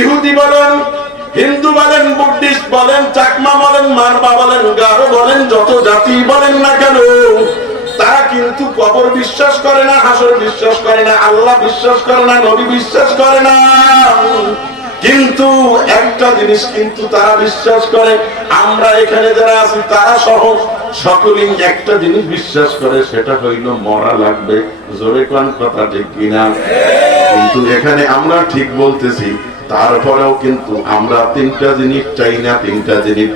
ইহুদি বলেন, হিন্দু বলেন, বুদ্ধিস্ট বলেন, চাকমা বলেন, মারমা বলেন, গারো বলেন, যত জাতি বলেন না কেন, তারা কিন্তু কবর বিশ্বাস করে না, হাসর বিশ্বাস করে না, আল্লাহ বিশ্বাস করে না, নবী বিশ্বাস করে না। কিন্তু একটা জিনিস কিন্তু তারা বিশ্বাস করে, আমরা এখানে যারা আছি তারা সহ সকলেই একটা জিনিস বিশ্বাস করে, সেটা হইল মরা লাগবে। জোরে কোন কথা ঠিক কিনা? কিন্তু এখানে আমরা ঠিক বলতেছি, তারপরেও কিন্তু আমরা তিনটা জিনিস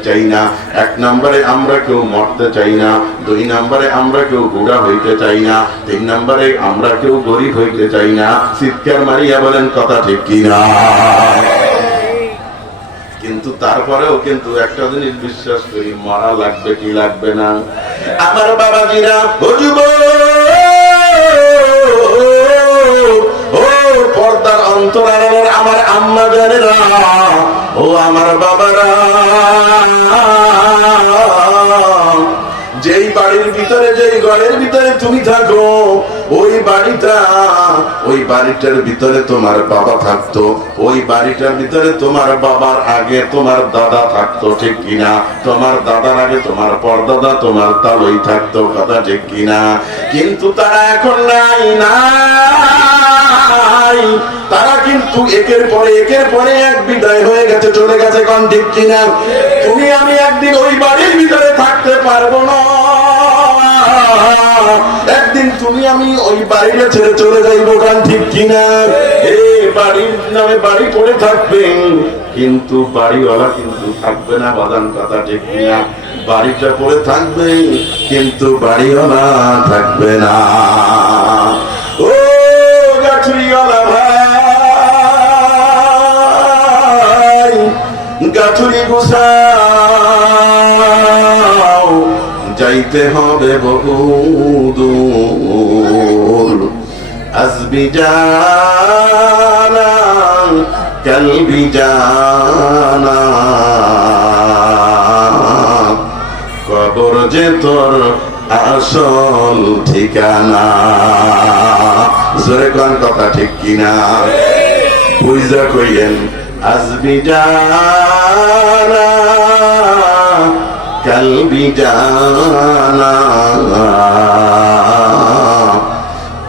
চাই না। এক নম্বরে আমরা কেউ মরতে চাই না, দুই নম্বরে আমরা কেউ বুড়া হইতে চাই না, তিন নম্বরে আমরা কেউ গরিব হইতে চাই না। চিৎকার মারিয়া বলেন কথা ঠিক কিনা? কিন্তু তারপরেও কিন্তু একটা জিনিস বিশ্বাস করি, মরা লাগবে কি লাগবে না। আমার বাবাজিরা, ও পর্দার অন্তরালের আমার আম্মা জানেরা, ও আমার বাবারা, যেই বাড়ির ভিতরে, যেই ঘরের ভিতরে তুমি থাকো, ওই বাড়িটার ভিতরে তোমার বাবা থাকতো, ওই বাড়িটার ভিতরে তোমার বাবার আগে তোমার দাদা থাকতো, ঠিক কিনা? তোমার দাদার আগে তোমার পরদাদা, তোমার তালই থাকতো, কথা ঠিক কিনা? কিন্তু তারা এখন নাই। তারা কিন্তু একের পরে এক বিদায় হয়ে গেছে, চলে গেছে, কোন ঠিক কিনা? তুমি আমি একদিন ওই বাড়ির ভিতরে থাকতে পারবো না, একদিন তুমি আমি ওই বাড়িটা ছেড়ে চলে যাইবো, কান ঠিক কিনা? বাড়ির নামে বাড়ি পড়ে থাকবে, কিন্তু বাড়িওয়ালা কিন্তু থাকবে না, বাদান কথা ঠিক কিনা? বাড়িটা পড়ে থাকবে, কিন্তু বাড়িওয়ালা থাকবে না। ও গাছুরিওয়ালা ভাই, গাছুরি গোসাও, যাইতে হবে বহু দূর। আসবি জানা কালবি জানা, কবর যে তোর আসল ঠিকানা। জোরে কোন কথা ঠিক কিনা? বুঝা কইলেন, আসবি জানা কালবি জানা,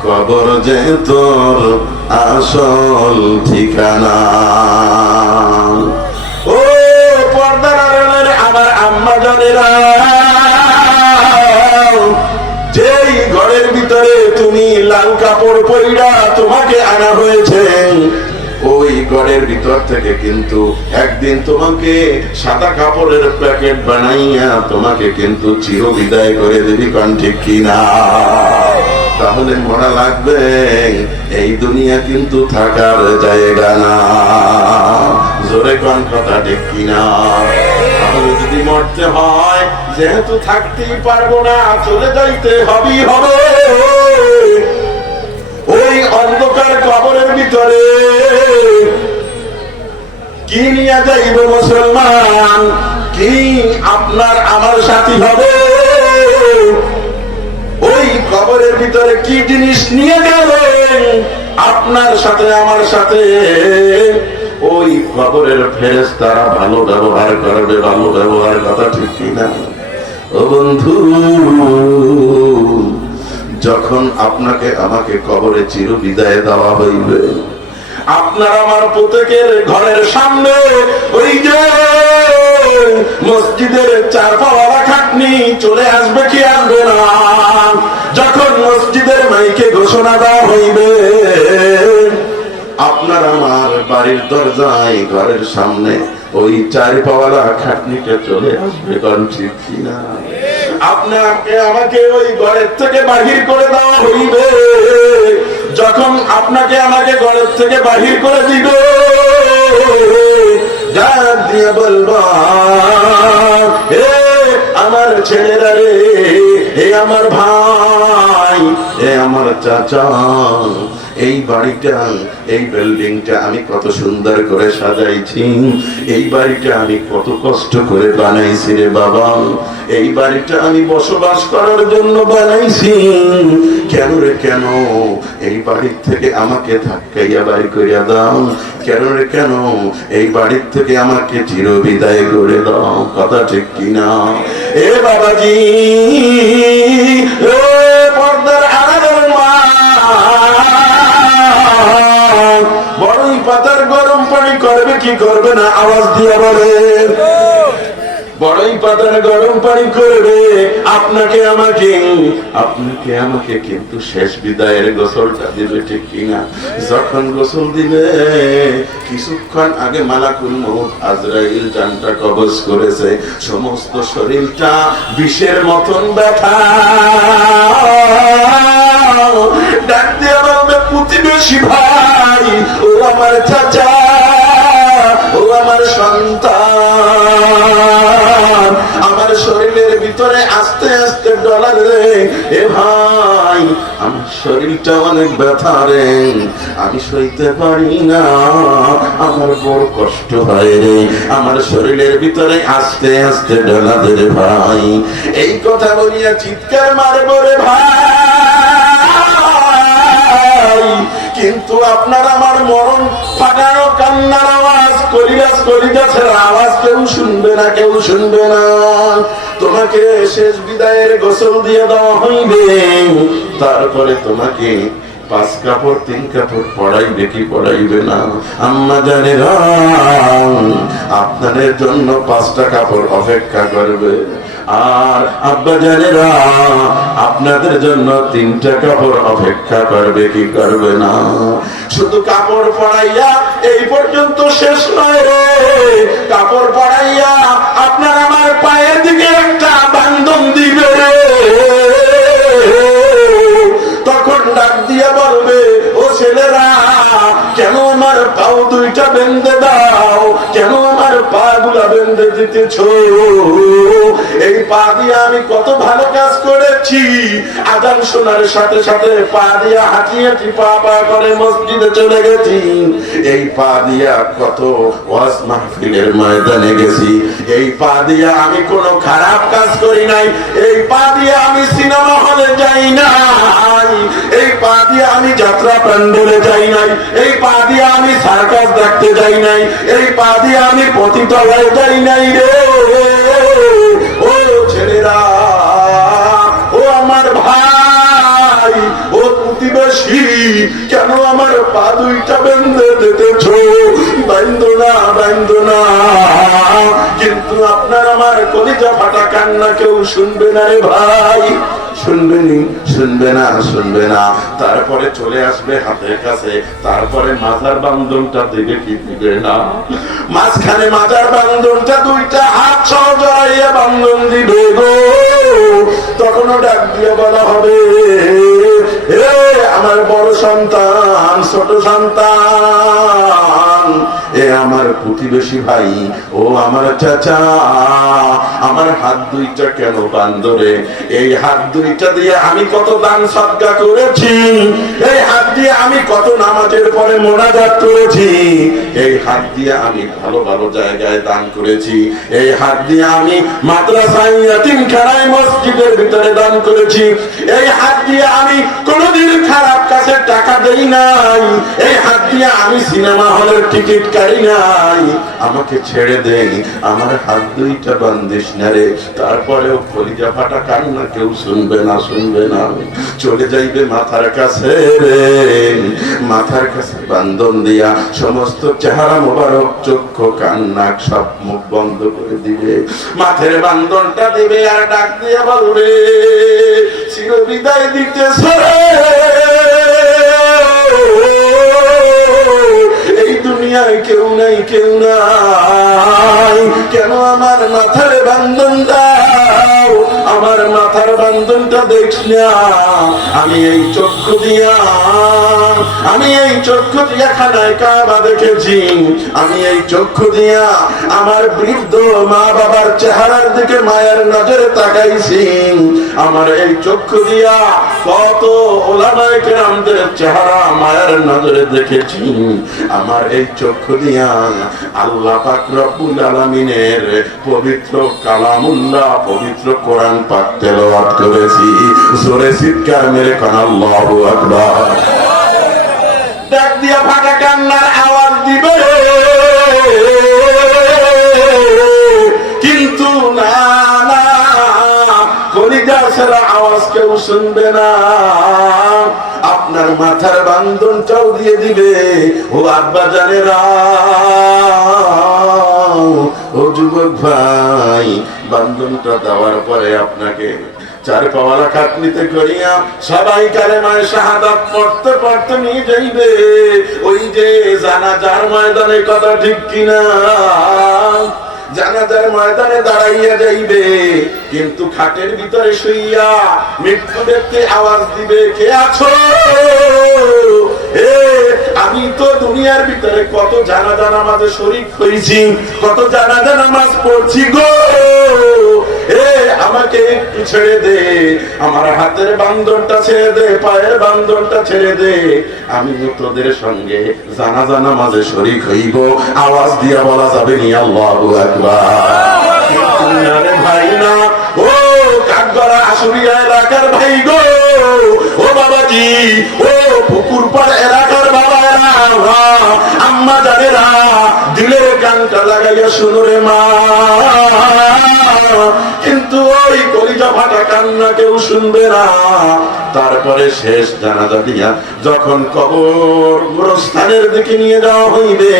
কবর যে তোর আসল ঠিকানা। ও পর্দার আড়ালের আমার আম্মা জানেরা, যেই ঘরের ভিতরে তুমি লাল কাপড় পরিরা তোমাকে আনা হয়েছে, ওই ঘরের ভিতর থেকে কিন্তু একদিন তোমাকে সাদা কাপড়ের প্যাকেট বানাইয়া তোমাকে কিন্তু চির বিদায় করে দেবি, কোন ঠিক কিনা? তাহলে মরা লাগবে, এই দুনিয়া কিন্তু থাকার জায়গা না। জোরে কোন কথা ঠিক কিনা? তাহলে যদি মরতে হয়, যেহেতু থাকতেই পারবো না, চলে যাইতে হবে। ওই অন্ধকার কবরের ভিতরে কি নিয়ে যাইব মুসলমান? কি আপনার আমার সাথী হবে? ওই কবরের ভিতরে কি জিনিস নিয়ে গেলেন আপনার সাথে আমার সাথে? ওই কবরের ফেরেশতারা ভালো ব্যবহার করবে, ভালো ব্যবহার, কথা ঠিক কিনা? ও বন্ধু, যখন আপনাকে আমাকে কবরে চির বিদায় দেওয়া হইবে, আপনার আমার প্রত্যেকের ঘরের সামনে ওই যে মসজিদের চারপাওয়ালা খাটনি চলে আসবে কি আসবে না? যখন মসজিদের মাইকে ঘোষণা দেওয়া হইবে, আপনার আমার বাড়ির দরজায় ঘরের সামনে ওই চারপাওয়ালা খাটনিটা চলে আসবে, কোন ঠিক কিনা? আপনাকে আমাকে ওই ঘরের থেকে বাহির করে দেওয়া হইবে, যখন আপনাকে আমাকে ঘরের থেকে বাহির করে দিবে, ডাক দিয়ে বলবা, হে আমার ছেলেরা রে, হে আমার ভাই, হে আমার চাচা, এই বাড়িটা, এই বিল্ডিংটা আমি কত সুন্দর করে সাজাইছি, এই বাড়িটা আমি কত কষ্ট করে বানাইছি রে বাবা, এই বাড়িটা আমি বসবাস করার জন্য বানাইছি, কেন রে কেন? এই বাড়ির থেকে আমাকে ধাক্কাইয়া বাড়ি করিয়া দাও, কেন রে কেন? এই বাড়ির থেকে আমাকে চিরবিদায় করে দাও। কথা ঠিক কিনা? এ বাবাজি, ও পর্দার আড়ালের মা, বড়ই পাতার গরম পানি করবে কি করবে না? আওয়াজ দিয়ে বলে। বড়ই পাতার গরম পানি করবে আপনাকে আমাকে, কিন্তু শেষ বিদায়ের গোসলটা দিবে, ঠিক কিনা? যখন গোসল দিবে, কিছুক্ষণ আগে মালাকুল মউত আজরাইল জানটা কবজ করেছে, সমস্ত শরীরটা বিষের মতন ব্যথা। ডাক দিয়ে বলবে, প্রতিবেশী ভাই, ও আমার চাচা, ও আমার সন্তান, আমার শরীরের ভিতরে আস্তে আস্তে ডলার রে। এ ভাই, আমার শরীরটা অনেক ব্যথা রে, আমি সইতে পারি না, আমার বড় কষ্ট হয় রে, আমার শরীরের ভিতরে আস্তে আস্তে ডলা দে রে ভাই। এই কথা বলিয়া চিৎকার মারবো রে ভাই, কিন্তু আপনার আমার মরণ ফাটানো কান্নার আওয়াজ, কলিজাছের আওয়াজ কেউ শুনবে না, কেউ শুনবে না। তোমাকে শেষ বিদায়ের গোসল দিয়ে দেওয়া হইবে, তারপরে তোমাকে 5 কাপড় 3 কাপড় পড়াইবে কি পড়াইবে না? আম্মা জানেরা, আপনাদের জন্য 5টা কাপড় অপেক্ষা করবে, আর আব্বা জানেরা আপনাদের জন্য 3টা কাপড় অপেক্ষা করবে কি করবে না? শুধু কাপড় পরাইয়া এই পর্যন্ত শেষ নয় রে, কাপড় পরাইয়া আপনার আমার পায়ের দিকে একটা বান্ধন দিবে রে। তখন ডাক দিয়া বলবে, ও ছেলেরা, কেন আমার পাও 2টা বেঁধে দাও, কেন আমার পা গুলা বেঁধে দিতেছ? এই পা দিয়ে আমি কত ভালো কাজ করেছি, আজান শোনার সাথে সাথে পা দিয়া হাঁটি হাঁটি পা পা করে মসজিদে চলে গেছি, এই পা দিয়া কত ওয়াজ মাহফিলের ময়দানে গেছি, এই পা দিয়া আমি কোনো খারাপ কাজ করি নাই, এই পা দিয়ে আমি সিনেমা হলে যাই নাই, এই পা দিয়ে আমি যাত্রা প্যান্ডেলে যাই নাই, এই পা দিয়ে আমি সার্কাস দেখতে যাই নাই, এই পা দিয়ে আমি পতিতলায় যাই নাই রে। ও ছেলেরা, ও আমার ভাই, ও প্রতিবেশী, কেন আমার পা 2টা বেঁধে দিতেছ? বান্ধো না, কিন্তু আপনার আমার কলিজা ফাটা কান্না কেউ শুনবে না রে ভাই, শুনবে না। তারপরে চলে আসবে হাতের কাছে, তারপরে মাথার বান্ধনটা দিবে কি দিবে না? মাঝখানে মাথার বান্ধনটা 2টা হাত সহ জড়াইয়া বান্ধন দিবে গো। তখনও ডাক দিয়ে বলা হবে, হে আমার বড় সন্তান, ছোট সন্তান, এ আমার প্রতিবেশী ভাই, ও আমার চাচা, আমার হাত 2টা কেন বান্ধরে? এই হাত 2টা দিয়ে আমি কত দান সদকা করেছি, এই হাত দিয়ে আমি কত নামাজের পরে মোনাজাত করেছি, এই হাত দিয়ে আমি ভালো ভালো জায়গায় দান করেছি, এই হাত দিয়ে আমি মাদ্রাসায় ইয়াতিমখানায় মসজিদের ভিতরে দান করেছি, এই হাত দিয়ে আমি কোনোদিন খারাপ কাজে টাকা দেই নাই, এই হাত দিয়ে আমি সিনেমা হলের টিকিট কাটি নাই, আমাকে ছেড়ে দেই, আমার হাত 2টা বান্ধিস না রে। তারপরেও কলিজা ফাটা কান্না কেউ শুনবে না। চলে যাইবে মাথার কাছে রে, মাথার কাছে বান্ধন দিয়া সমস্ত চেহারা মোবারক, চক্ষু কান নাক সব মুখ বন্ধ করে দিবে, মাথার বান্ধনটা দিবে আর ডাক দিয়া বলবে, চিরবিদায় দিতেছে এই দুনিয়ায় কেউ নাই, কেন আমার মাথার বান্ধন দাও, আমার মাথার বান্ধনটা দেখ না। আমি এই চক্ষু দিয়া খানায় কাবা দেখেছি, আমি এই চক্ষু দিয়া আমার বৃদ্ধ মা বাবার চেহারার দিকে মায়ের নজরে তাকাইছি, আমার এই চক্ষু দিয়া কত ওলামায়ে কেরামদের চেহারা মায়ের নজরে দেখেছি, আমার এই চক্ষু দিয়া আল্লাহ পাক রব্বুল আলামিনের পবিত্র কালামুল্লাহ, পবিত্র কোরআন পাক তেলাওয়াত করেছি। জোরে চিৎকার মেরে কান আল্লাহু আকবার। ডাক দিয়া ফাটা কান্নার আওয়াজ দিবে, কিন্তু না না, কলিজা ছাড়া আওয়াজ কেউ শুনবে না। আপনার মাথার বান্ধনটাও দিয়ে দিবে। ও আব্বা জানেরা, ও যুবক ভাই, বান্ধনটা দেওয়ার পরে আপনাকে চার পাওয়ালা খাটনিতে করিয়া সবাই কালেমায়ে শাহাদাত পড়তে পড়তে নিয়ে যাইবে ওই যে জানাজার ময়দানে। কথা ঠিক কিনা? জানাজার ময়দানে দাঁড়াইয়া যাইবে, কিন্তু খাটের ভিতরে শুইয়া মৃত্যু ব্যক্তি আওয়াজ দিবে, কে আছো? আমি তো দুনিয়ার ভিতরে কত জানাজা নামাজে শরীক হয়েছি, কত জানাজা নামাজ পড়ছি গো, আমাকে একটু ছেড়ে দে, আমার হাতের বান্ধনটা ছেড়ে দে, পায়ের বান্ধনটা ছেড়ে দে, আমি তোদের সঙ্গে জানাজা নামাজে শরীক হইব। আওয়াজ দিয়া বলা যাবে নি আল্লাহু আকবার। ভাই না, ও কাকগড়া আশুরিয়া এলাকার ভাই গো, ও বাবাজি, ও পুকুর পাড় এলাকার বাবারা, আম্মা জানেরা, দিলের কানটা লাগাইয়া শুনো রে মা। কিন্তু ওই কলিজা ফাটা কান্না কেউ শুনবে না। তারপরে শেষ জানাজা দিয়া যখন কবর গোরস্থানের দিকে নিয়ে যাওয়া হইবে,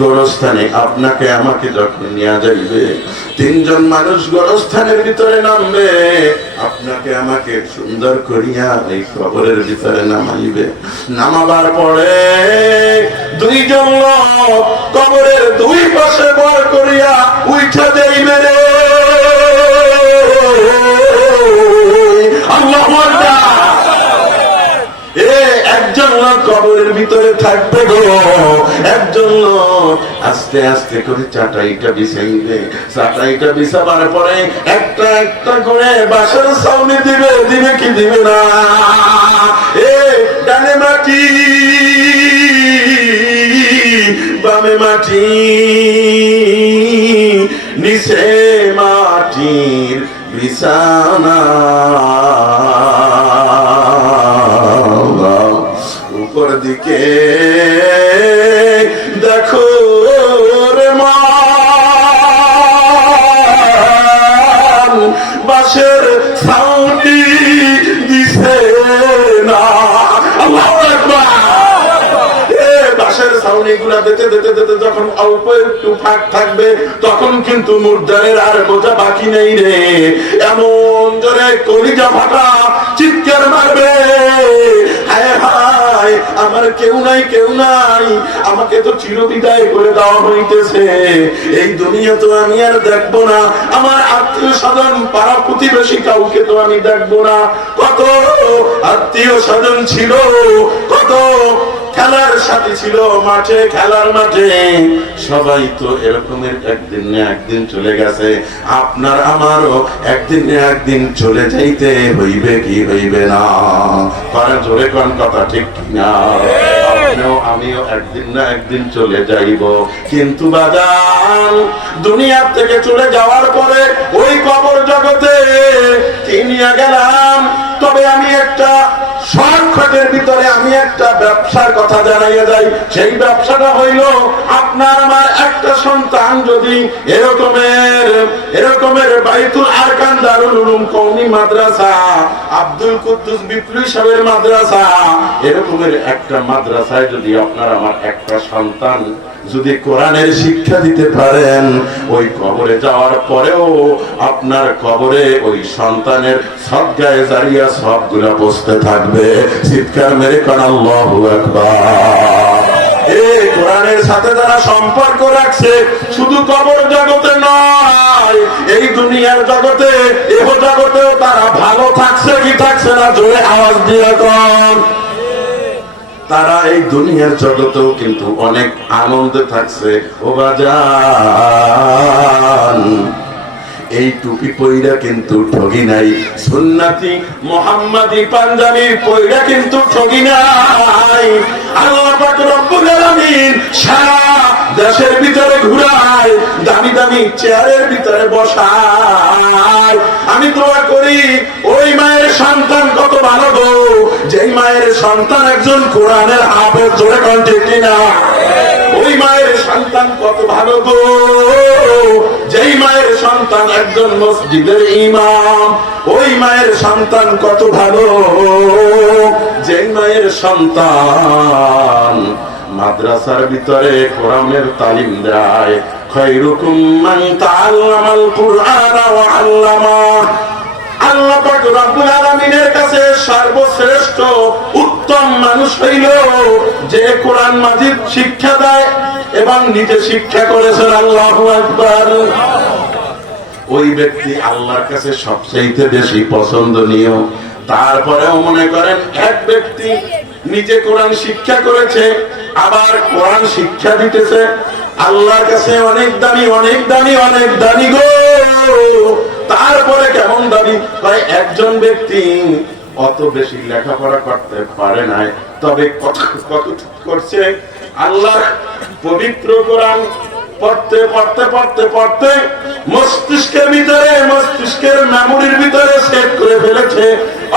গোরস্থানে আপনাকে আমাকে যখন নিয়ে যাইবে, তিনজন মানুষ গোরস্থানের ভিতরে নামবে, আপনাকে আমাকে সুন্দর করিয়া এই কবরের ভিতরে নামাইবে। নামাবার পরে দুইজন লোক কবরের দুই পাশে বর করিয়া উঠা যাইবে রে। আল্লাহু আকবার। একজন লোক কবরের ভিতরে থাকবে গো, একজন লোক আস্তে আস্তে করে চাটাইটা বিছাইবে। চাটাইটা বিছাবার পরে একটা একটা করে বাঁশের ছাউনি দিবে, দিবে কি দিবে না? ডানে মাটি, বামে মাটি, নিচে মাটির বিছানা, উপর দিকে দেখো রে মান, বাঁশের ছাউনি দিছে না। আল্লাহু আকবার। বাঁশের ছাউনি গুলা দিতে দিতে দিতে যখন অল্প একটু ফাঁক থাকবে, তখন কিন্তু মুর্দারের আর বোঝা বাকি নেই রে। এমন জোরে কলিজা ফাটা চিৎকার মারবে, হায় হায়, আমার কেউ নাই, কেউ নাই, আমাকে তো চিরবিদায় করে দেওয়া হইতেছে, এই দুনিয়া তো আমি আর দেখবো না, আমার আত্মীয় স্বজন পাড়া প্রতিবেশী কাউকে তো আমি দেখবো না। কত আত্মীয় স্বজন ছিল, কত খেলার সাথী ছিল মাঠে, খেলার মাঠে, সবাই তো এরকমের একদিন না একদিন চলে গেছে। আপনার আমারও একদিন না একদিন চলে যাইতে হইবে কি হইবে না? কারণ জোরে কোন কথা ঠিক কিনা? আপনিও আমিও একদিন না একদিন চলে যাইব, কিন্তু বাজান দুনিয়া থেকে চলে যাওয়ার পরে ওই কবর জগতে নিয়ে গেলাম। তবে আমি একটা শর্টকাটের ভিতরে আমি একটা ব্যবসার কথা জানাইয়া যাই। সেই ব্যবসাটা হইল, আপনার আমার একটা সন্তান যদি এরকমের বাইতুল আরকান দারুল উলুম কওমি মাদ্রাসা, আব্দুল কুদ্দুস বিপ্লবী সাহেবের মাদ্রাসা, এরকমের একটা মাদ্রাসায় যদি আপনার আমার একটা সন্তান যদি কোরআনের শিক্ষা দিতে পারেন, ওই কবরে যাওয়ার পরেও আপনার কবরে ওই সন্তানের সদকায়ে জারিয়া সবগুলা বসতে থাকবে। চিৎকার মেরে কোন আল্লাহু আকবার। এই কোরআনের সাথে যারা সম্পর্ক রাখছে, শুধু কবর জগতে নয়, এই দুনিয়ার জগতে, এহ জগতেও তারা ভালো থাকছে কি থাকছে না? জোরে আওয়াজ দিয়ে কোন। তারা এই দুনিয়ার জগতেও কিন্তু অনেক আনন্দে থাকছে। ও বাজান, এই টুপি পইরা কিন্তু ঠগি নাই, সুন্নতি মুহাম্মাদি পাঞ্জাবি পইরা কিন্তু ঠগি নাই। আল্লাহ পাক রব্বুল আলামিন সারা দেশের ভিতরে ঘুরায়, দামি দামি চেয়ারের ভিতরে বসায়। আমি দোয়া করি ওই মায়ের সন্তান কত ভালো গো, যেই মায়ের সন্তান একজন কোরআনের হাফেজ। জোরে কোন ঠিক কিনা? ওই মায়ের সন্তান কত ভালো গো, যেই মায়ের সন্তান একজন মসজিদের ইমাম। ওই মায়ের সন্তান কত ভালো, যেই মায়ের সন্তান মাদ্রাসার ভিতরে কোরআনের তালিম দেয়। খায়রুকুম মান তাআল্লামাল কুরআন ওয়া আল্লামা। আল্লাহ পাক রব্বুল আলামিনের কাছে সর্বশ্রেষ্ঠ উত্তম মানুষ হইল যে কোরআন মাজিদ শিক্ষা দেয় এবং নিজে শিক্ষা করেছেন। আল্লাহু আকবার। ওই ব্যক্তি আল্লাহর কাছে সবচেয়ে বেশি পছন্দনীয়। তারপরেও মনে করেন এক ব্যক্তি নিজে কোরআন শিক্ষা করেছে, আবার কোরআন শিক্ষা দিতেছে, আল্লাহর কাছে অনেক দামি, অনেক দামি, অনেক দামি গো। তারপরে কেমন দামি? একজন ব্যক্তি অত বেশি লেখাপড়া করতে পারে নাই, তবে কত করছে আল্লাহ পবিত্র কোরআন পড়তে পড়তে পড়তে পড়তে মস্তিষ্কের ভিতরে, মস্তিষ্কের মেমোরির ভিতরে সেট করে ফেলেছে।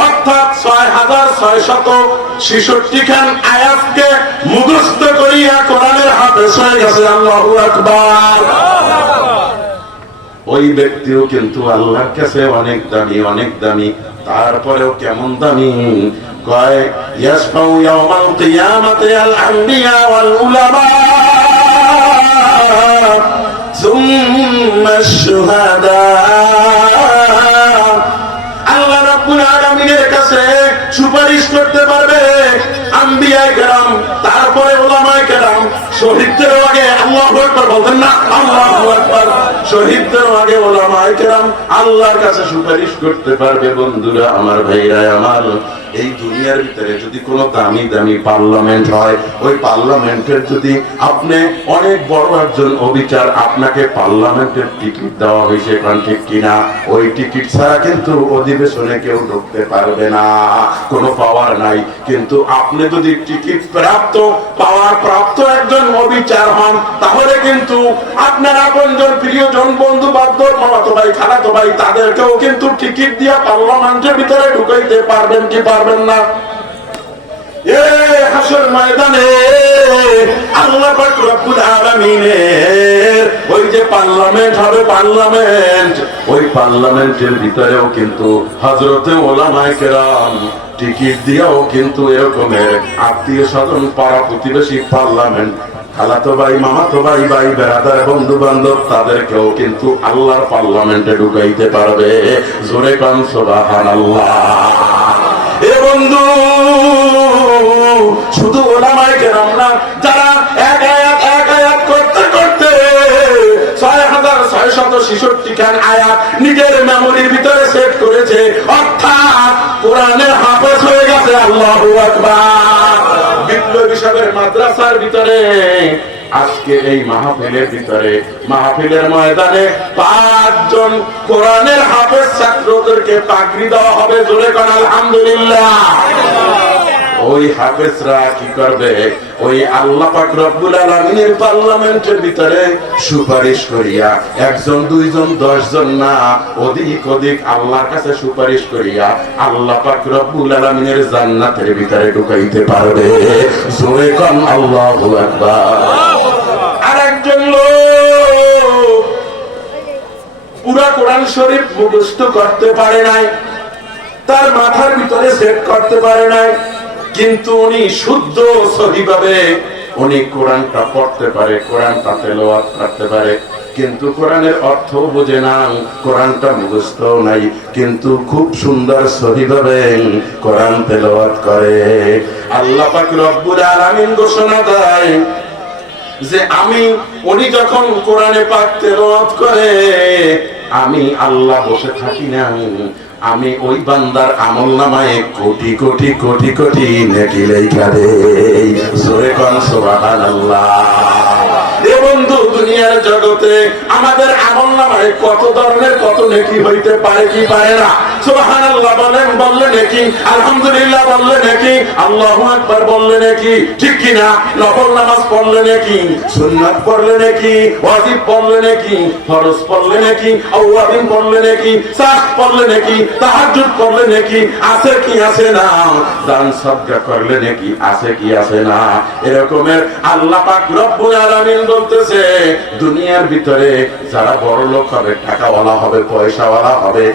অর্থাৎ ৬৬৬৬ খান আয়াতকে মুখস্থ করিয়া কোরআনের হাফেজ হয়ে গেছে। আল্লাহু আকবার। ওই ব্যক্তিও কিন্তু আল্লাহর কাছে অনেক দামি, অনেক দামি। তারপরেও কেমন দামি? কয় ইয়াসফাউ ইয়াউমাল কিয়ামাতি আল আম্বিয়া ওয়াল উলামা সুম্মা শুহাদা। আল্লাহ রাব্বুল আলামিনের কাছে সুপারিশ করতে পারবে আম্বিয়ায়ে কেরাম, তারপরে উলামায়ে কেরাম, শহীদদের আগে আল্লাহু আকবার বলতেন না? আল্লাহু আকবার। শহীদদের আগে উলামায়ে কেরাম আল্লাহর কাছে সুপারিশ করতে পারবে। বন্ধুরা আমার, ভাইরা আমার, এই দুনিয়ার ভিতরে যদি কোনো দামি দামি পার্লামেন্ট হয়, ওই পার্লামেন্টের যদি আপনি অনেক বড় একজন অফিসার, আপনাকে পার্লামেন্টের টিকিট দেওয়া হয়েছে, কারণ ঠিক কিনা? ওই টিকিট ছাড়া কিন্তু অধিবেশনে কেউ ঢুকতে পারবে না, কোনো পাওয়ার নাই। কিন্তু আপনি যদি টিকিট প্রাপ্ত, পাওয়ার প্রাপ্ত একজন অফিসার হন, তাহলে কিন্তু আপনার আপনজন, প্রিয়জন, বন্ধু বান্ধব, মামাতো ভাই, খালাতো ভাই, তাদেরকেও কিন্তু টিকিট দিয়ে পার্লামেন্টের ভিতরে ঢুকাইতে পারবেন কি পারবেন না? হাসর ময়দানে আল্লাহ পাক রব্বুল আলামিনের ওই যে পার্লামেন্ট হবে, পার্লামেন্ট, ওই পার্লামেন্টের ভিতরেও কিন্তু হযরতে উলামায়ে কেরাম টিকিট দিয়েও কিন্তু এরকমের আত্মীয় স্বজন, পাড়া প্রতিবেশী, পার্লামেন্ট, খালাতো ভাই, মামাতো ভাই, ভাই বেড়াদার, বন্ধু বান্ধব, তাদেরকেও কিন্তু আল্লাহর পার্লামেন্টে ঢুকাইতে পারবে। জোরে কান সুবহানাল্লাহ। এ বন্ধু, শুধু উলামায়ে কেরাম না, যারা এক আয়াত করতে করতে ৬৬৬৬ খান আয়াত নিজের মেমোরির ভিতরে সেট করেছে, অর্থাৎ কোরআনের হাফেজ হয়ে গেছে। আল্লাহু আকবার। বিপ্লবী সাহেবের মাদ্রাসার ভিতরে আজকে এই মাহফিলের ভিতরে, মাহফিলের ময়দানে ৫ জন কোরআনের হাফেজ ছাত্রদেরকে পাগড়ি দেওয়া হবে। জোরে কোন আলহামদুলিল্লাহ। ওই হাফেজরা কি করবে? ওই আল্লাহ পাক রব্বুল আলামিনের পার্লামেন্টের ভিতরে সুপারিশ করিয়া, একজন, দুইজন, ১০ জন না, অধিক অধিক আল্লাহর কাছে সুপারিশ করিয়া আল্লাহ পাক রব্বুল আলামিনের জান্নাতের ভিতরে ঢুকাইতে পারবে। জোরে কোন আল্লাহু আকবার। আর একজন লোক পুরা কোরআন শরীফ মুখস্থ করতে পারে নাই, তার মাথার ভিতরে সেট করতে পারে নাই, কিন্তু উনি শুদ্ধ সহিভাবে উনি কোরআনটা পড়তে পারে, কোরআনটা তেলাওয়াত করতে পারে, কিন্তু কোরআনের অর্থ বোঝে না, কোরআনটা মুখস্থ নাই, কিন্তু খুব সুন্দর সহিভাবে কোরআন তেলাওয়াত করে। আল্লাহ পাক রব্বুল আলামিন ঘোষণা দেয় যে আমি, উনি যখন কোরআনে পাক তেলাওয়াত করে, আমি আল্লাহ বসে থাকি না, আমি ওই বান্দার আমলনামায় কোটি কোটি কোটি কোটি নেকি লেখা দেই। জোরে কোন সুবহানাল্লাহ। এ বন্ধু, দুনিয়ার জগতে আমাদের আমলনামায় কত ধরনের কত নেকি হইতে পারে কি পারে না? সুবহানাল্লাহ বলেন, বললে নাকি আলহামদুলিল্লাহ বললে নাকি আল্লাহু আকবার বললে নাকি, ঠিক কিনা? নফল নামাজ পড়লে নাকি, সুন্নাত পড়লে নাকি, ওয়াজিব পড়লে নাকি, ফরজ পড়লে নাকি, আওয়াবিন পড়লে নাকি, সাহ পড়লে নাকি, তাহাজ্জুদ পড়লে নাকি, আছে কি আছে না? দান সদকা করলে নাকি, আছে কি আছে না? এরকমের আল্লাহ পাক রব্বুল আলামিন বলতেছে, দুনিয়ার ভিতরে যারা বড় লোক হবে, টাকাওয়ালা হবে, পয়সাওয়ালা হবে,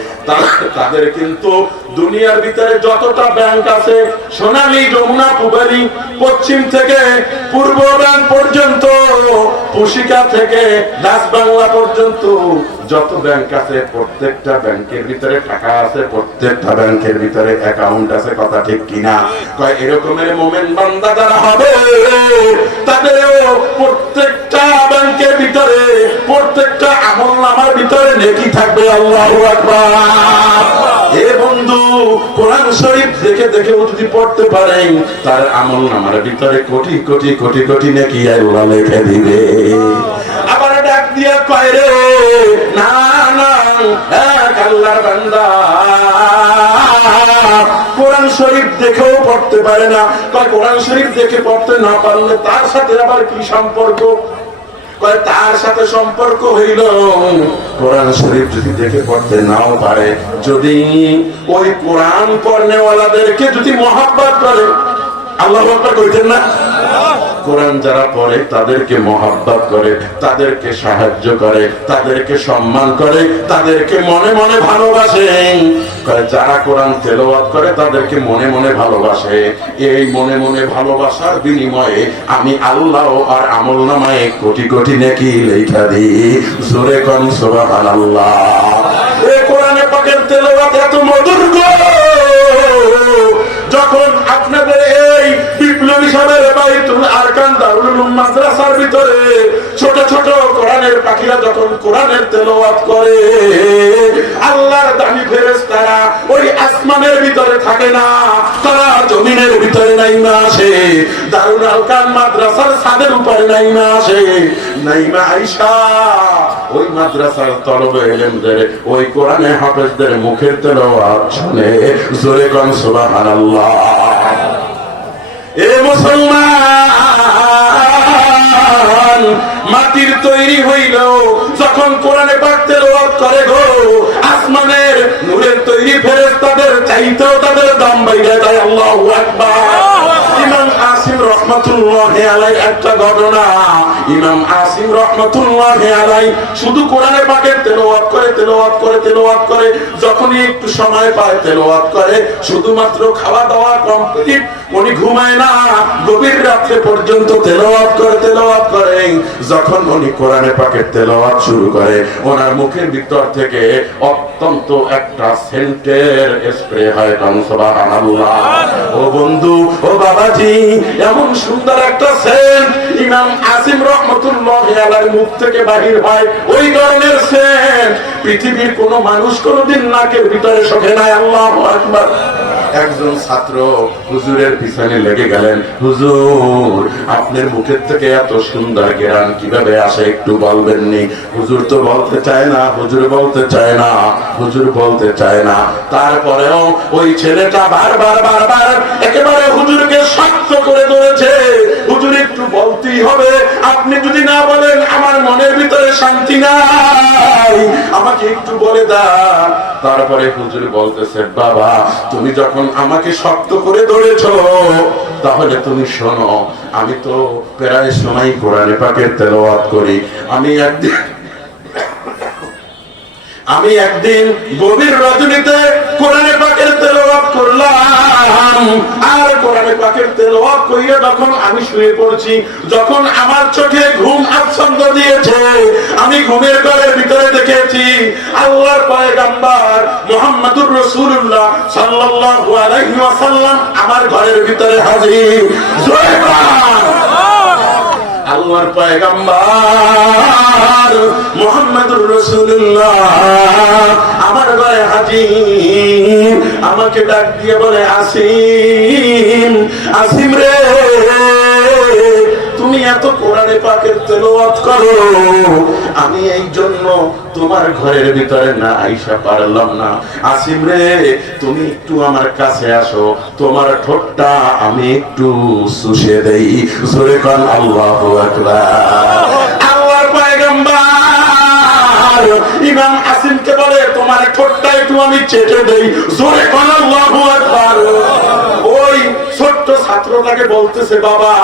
তাদের কিন্তু দুনিয়ার ভিতরে যতটা ব্যাংক আছে, সোনালী, যমুনা, পুবালি, পশ্চিম থেকে পূর্ব ব্যাংক পর্যন্ত, পুশিকা থেকে ডাচ বাংলা পর্যন্ত যত ব্যাংক আছে, প্রত্যেকটা ব্যাংকের ভিতরে টাকা আছে, প্রত্যেকটা ব্যাংকের ভিতরে অ্যাকাউন্ট আছে। কথা ঠিক কিনা? কয় এরকমের মোমেন বান্দা যারা হবে, তাদেরও প্রত্যেকটা ব্যাংকের ভিতরে, প্রত্যেকটা আমলনামার ভিতরে নেকি থাকবে। আল্লাহু আকবার। এ বন্ধু, কোরআন শরীফ দেখে দেখে যদি পড়তে পারেন, তার আমলনামার ভিতরে কোটি কোটি কোটি কোটি নেকি আল্লাহ লিখে দিবে। আবার ডাক দিয়া কয় রে, না না, এক আল্লাহর বান্দা কোরআন শরীফ দেখেও পড়তে পারে না। কয় কোরআন শরীফ দেখে পড়তে না পারলে তার সাথে আবার কি সম্পর্ক? তার সাথে সম্পর্ক হইল, কোরআন শরীফ যদি দেখে পড়তে নাও পারে, যদি ওই কোরআন পড়নেওয়ালাদেরকে যদি মহব্বত করে, আল্লাহু আকবার কইতেন না? কোরআন যারা পড়ে তাদেরকে মহব্বত করে, তাদেরকে সাহায্য করে, তাদেরকে সম্মান করে, তাদেরকে মনে মনে ভালোবাসে। যারা কোরআন তেলাওয়াত করে তাদেরকে মনে মনে ভালোবাসে। এই মনে মনে ভালোবাসার বিনিময়ে আমি আল্লাহ আর আমলনামায় কোটি কোটি নেকি লেখা দিই। জোরে কোন সুবহানাল্লাহ। এই কোরআনে পাকের তেলাওয়াত এত মধুর গো, যখন আপনাদের এই বিপ্লবী সাহেবের বাইতুল আরকান দারুল উলুম মাদ্রাসার ভিতরে ছোট ছোট কোরআনের পাখিরা যখন কোরআনের তেলাওয়াত করে, আল্লাহর দামি ফেরেশতারা ওই আসমানের ভিতরে থাকে না, তারা জমিনের ভিতরে নাইমা আসে, দারুল আরকান মাদ্রাসার ছাদের উপরে নাইমা আসে। নাইমা আয়েশা ওই মাদ্রাসার তলবে ইলমদের, ওই কোরআনে হাফেজদের মুখের তেলাওয়াত শুনে। জোরে কোন সুবহানাল্লাহ। এ মুসলমান, মাটির তৈরি হইল যখন কোরআনে পাক তেলাওয়াত করে গো, আসমানের নূরের তৈরি ফেরেশতাদের চাইতেও তাদের দাম বাইরে যায়। আল্লাহু আকবার। ইমাম আসিম রহমাতুল্লাহি আলাইহি একটা ঘটনা, ইমাম আসিম রহমাতুল্লাহি আলাইহি শুধু কোরআনে পাকের তেলাওয়াত করে, তেলাওয়াত করে, তেলাওয়াত করে, যখনই একটু সময় পায় তেলাওয়াত করে, শুধুমাত্র খাওয়া দাওয়া কমপ্লিট, উনি ঘুমায় না, গভীর রাত্রে পর্যন্ত তেলাওয়াত করে, তেলাওয়াত করে। যখন উনি কোরআনে পাকের তেলাওয়াত শুরু করে, ওনার মুখের ভিতর থেকে অত্যন্ত একটা সেন্টের স্প্রে হয়। সুবহানাল্লাহ। ও বন্ধু, ও বাবাজি, এমন সুন্দর একটা সেন্ট ইমাম আসিম রহমাতুল্লাহি আলাইহির মুখ থেকে বাহির হয়, ওই ধরনের সেন্ট পৃথিবীর কোন মানুষ কোনদিন নাকের ভিতরে শোকে নাই। আল্লাহু আকবার। একজন ছাত্র হুজুরের পিছনে লেগে গেলেন, হুজুর আপনার মুখের থেকে এত সুন্দর ঘ্রাণ কিভাবে আসে একটু বলবেননি? হুজুর তো বলতে চায় না, হুজুর বলতে চায় না, হুজুর বলতে চায় না। তারপরেও ওই ছেলেটা বারবার বারবার একেবারে হুজুরকে শক্ত করে ধরেছে, হুজুর একটু বলতেই হবে, আপনি যদি না বলেন আমার মনের ভিতরে শান্তি নাই, আমাকে একটু বলে দাও। তারপরে হুজুর বলতেছে, বাবা তুমি যখন আমাকে শক্ত করে ধরেছ, তাহলে তুমি শোনো, আমি তো প্রায় সময় কোরআনে পাকের তেলাওয়াত করি। আমি একদিন গভীর রজনীতে কোরআনে পাকের তেলাওয়াত করলাম, আর কোরআনে পাকের তেলাওয়াত কইরা যখন আমি শুয়ে পড়ছি, যখন আমার চোখে ঘুম আচ্ছন্ন দিয়েছে, আমি ঘুমের ঘরের ভিতরে দেখেছি আল্লাহর পয়গম্বর মুহাম্মদুর রাসূলুল্লাহ সাল্লাল্লাহু আলাইহি ওয়াসাল্লাম আমার ঘরের ভিতরে হাজির। আল্লাহর পয়গম্বর মুহাম্মদুর রাসূলুল্লাহ আমার ঘরে হাজির। আমাকে ডাক দিয়ে বলে, আসিম, আসিম রে, তুমি এত কোরআনে পাকের তেলাওয়াত করো। আমি এই জন্য তোমার ঘরের ভিতরে না আইসা পারলাম না। আসিম রে, তুমি একটু আমার কাছে আসো, তোমার ঠোঁটটা আমি একটু চুষে দেই। জোরে কোন আল্লাহু আকবার। আল্লাহর পয়গম্বর ইমাম আসিমকে বলে, তোমার ঠোঁটটা একটু আমি চেটে দেই। জোরে কোন আল্লাহু আকবার। ওই ছোট্ট ছাত্রটাকে বলতেছে, বাবা,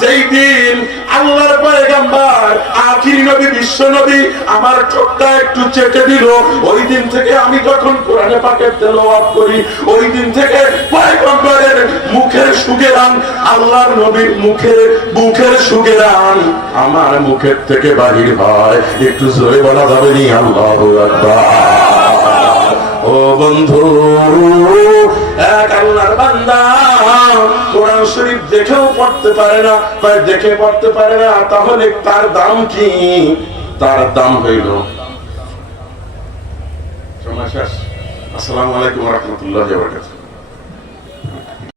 যেই দিন আল্লাহর পয়গম্বর আখিরি নবী বিশ্ব নবী আমার ঠোঁটটা একটু চেটে দিল, ওই দিন থেকে আমি যখন কোরআনে পাকের তেলাওয়াত করি, ওই দিন থেকে পয়গম্বরের মুখের সুগেরান, আল্লাহর নবীর মুখের সুগেরান আমার মুখের থেকে বাহির হয়। একটু জোরে বলা যাবে নি আল্লাহু আকবার। ও বন্ধু, এক আল্লাহর বান্দা কোরআন শরীফ দেখেও পড়তে পারে না, দেখে পড়তে পারে না, তাহলে তার দাম কি? তার দাম হইল সময় শেষ। আসসালামু আলাইকুম ওয়া রাহমাতুল্লাহি ওয়া বারাকাতুহু।